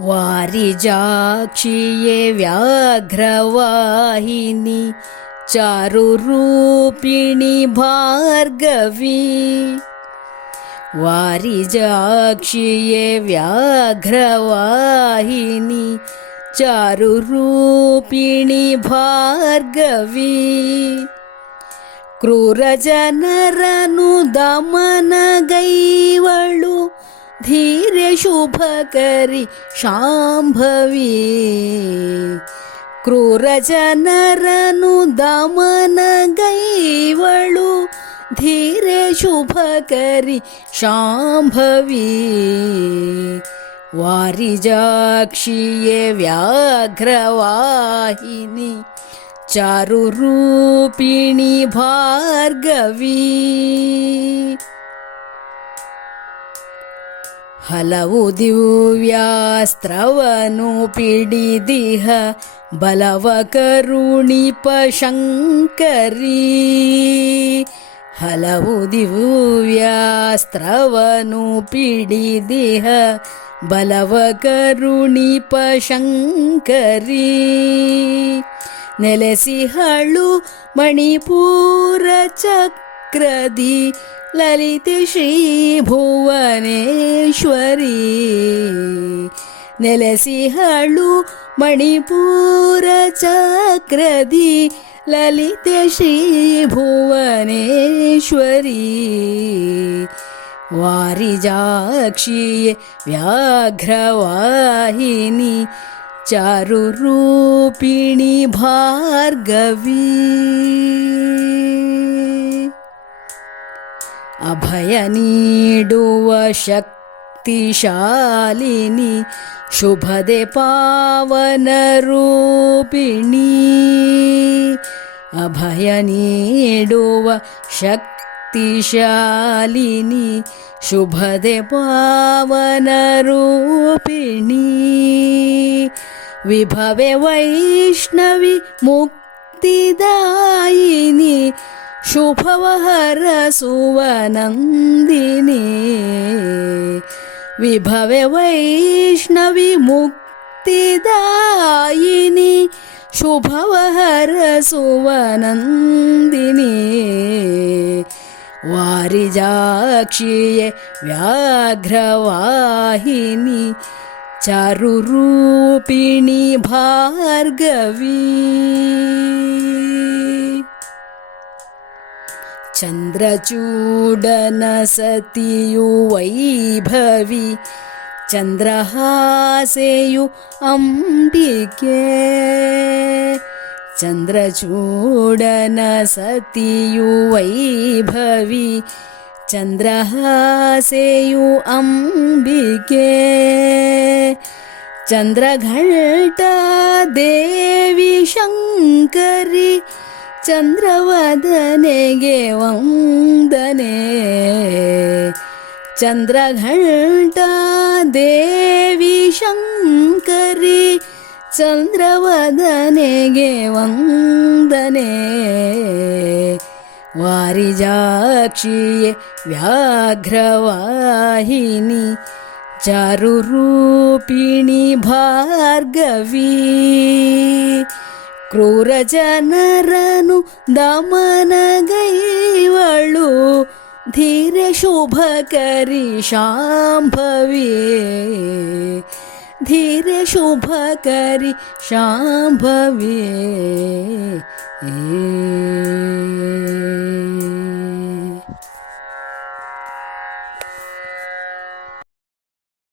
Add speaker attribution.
Speaker 1: वारिजाक्षिये व्याघ्रवाहिनी चारुपि भार्गवी। वारिजाक्षिये व्याघ्रवाहिनी चारुरूपि भार्गवी। क्रूरजनरनुमन दमनगैवळु ധീരശുഭകരി ശാംഭവി ക്രೂರಜನರನು ದಮನಗೈವಳು ಧೀರೆ ಶುಭಕರಿ ಶಾಂಭವಿ ವಾರಿಜಾಕ್ಷಿಯೇ ವ್ಯಾಘ್ರವಾಹಿನಿ ಚಾರುರೂಪಿಣಿ ಭಾರ್ಗವೀ ಹಲವು ದಿವ್ಯಾಸ್ತ್ರವನು ಪಿಡಿದಿಹ ಬಲವ ಕರುಣಿಪ ಶಂಕರಿ ಹಲವು ದಿವ್ಯಾಸ್ತ್ರವನು ಪಿಡಿದಿಹ ಬಲವ ಕರುಣಿಪ ಶಂಕರಿ ನೆಲೆಸಿಹಳು ಮಣಿಪೂರ ಚಕ್ರದಿ ಲಲಿತೆ ಶ್ರೀ ಭುವನೇಶ್ವರಿ ನೆಲೆಸಿಹಳು ಮಣಿಪೂರ ಚಕ್ರದಿ ಲಲಿತೆ ಶ್ರೀ ಭುವನೇಶ್ವರಿ ವಾರಿಜಾಕ್ಷಿಯೇ ವ್ಯಾಘ್ರವಾಹಿನಿ चारुरूपिणि भार्गवी ಅಭಯ ನೀಡುವ ಶಕ್ತಿಶಾಲಿನಿ ಶುಭದೆ ಪಾವನ ರೂಪಿಣಿ ಅಭಯ ನೀಡುವ ಶಕ್ತಿಶಾಲಿನಿ ಶುಭದೆ ಪಾವನ ರೂಪಿಣಿ विभवे वैष्णवि मुक्तिदायिनि शुभवहर सुवनन्दिनी विभवे वैष्णवि मुक्तिदायिनि शुभवहर सुवनन्दिनी वारिजाक्षिये व्याघ्रवाहिनी। चारुरूपिणि भार्गवी ಚಂದ್ರಚೂಡನ ಸತಿಯು ವೈಭವಿ ಚಂದ್ರಹಾಸೆಯು ಅಂಬಿಕೆ ಚಂದ್ರಚೂಡನ ಸತಿಯು ವೈಭವಿ ಚಂದ್ರಹಾಸೆಯು ಅಂಬಿಕೆ ಚಂದ್ರಘಂಟ ದೇವಿ ಶಂಕರಿ ಚಂದ್ರವದನೆಗೆ ವಂದನೆ. ಚಂದ್ರಘಂಟ ದೇವಿ ಶಂಕರಿ ಚಂದ್ರವದನೆಗೆ ವಂದನೆ. ವಾರಿಜಾಕ್ಷಿಯೇ ವ್ಯಾಘ್ರವಾಹಿನಿ ಚಾರುರೂಪಿಣಿ ಭಾರ್ಗವಿ. ಕ್ರೂರಜನರನು ದಮನಗೈವಳು ಧೀರ ಶುಭಕರಿ ಶಾಂಭವಿ ಧೀರ ಶುಭಕರಿ ಶಾಂಭವಿ ಏ